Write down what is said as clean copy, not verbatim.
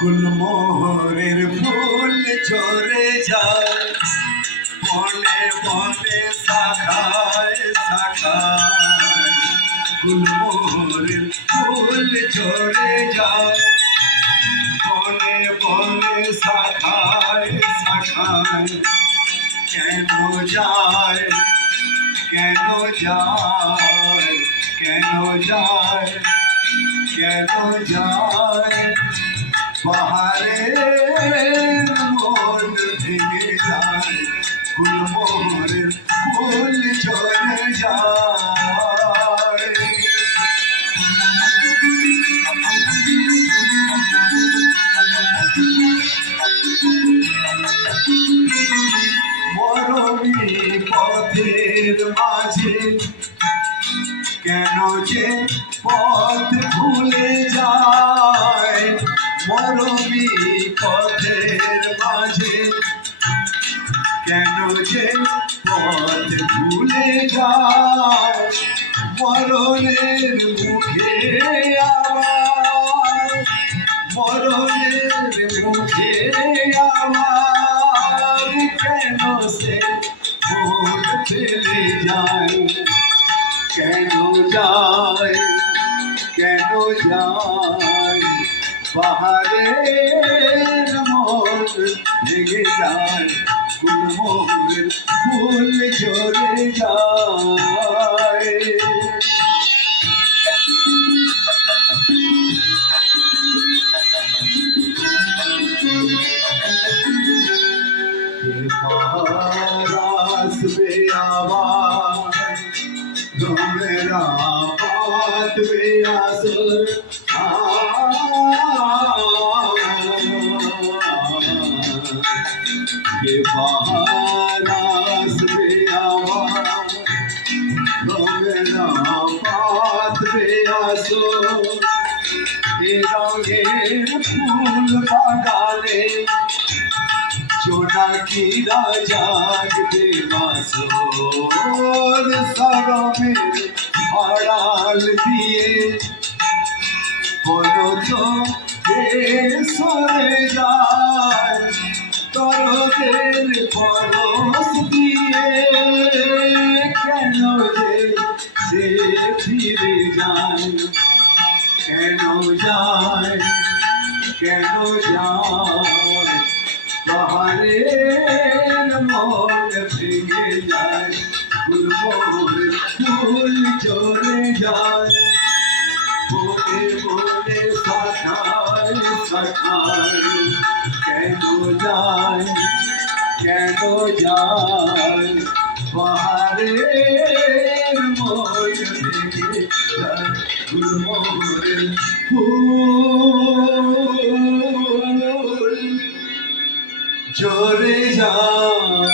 গুলমোহরের ফুল ঝরে যায় বনে বনে শাখায় শাখায়। গুলমোহরের ফুল ঝরে যায় বনে বনে শাখায় শাখায়। কেন যায় কেন যায় কেন যায় কেন যায় বাহারের মন ভেঙে যায় গুলমোহরের ফুল ঝরে যায়। মরমী পথের মাঝে কেন যে পথ ভুলে যায়। মরমী পথের মাঝে কেন যে পথ ভুলে যায়। মরণের মুখে আমার মরণের মুখে আমার কেন সে ভোট ফেলে যায়। কেন যায় কেন যায় বাহারের মন ভেঙে যায় গুলমোহরের ফুল ঝরে যায়। আসবে আবার তোমরা বাঁধবে আসর বাহার আসবে আবার তোমরা বাঁধবে আসর। রঙের ফুল বাগানে জোনাকিরা জাগবে বাসর। সরমের আড়াল দিয়ে বলো তো কে সরে যায়। তরদের পরশ দিয়ে কেন যে সে ফিরে যায়। কেন যায় কেন যায় বাহারের মন ভেঙে যায় গুলমোহরের ফুল ঝরে যায়। বনে বনে শাখায় শাখায় কেন যায় বাহারের মন ভেঙে যায় গুলমোহরের ফুল ঝরে যায়।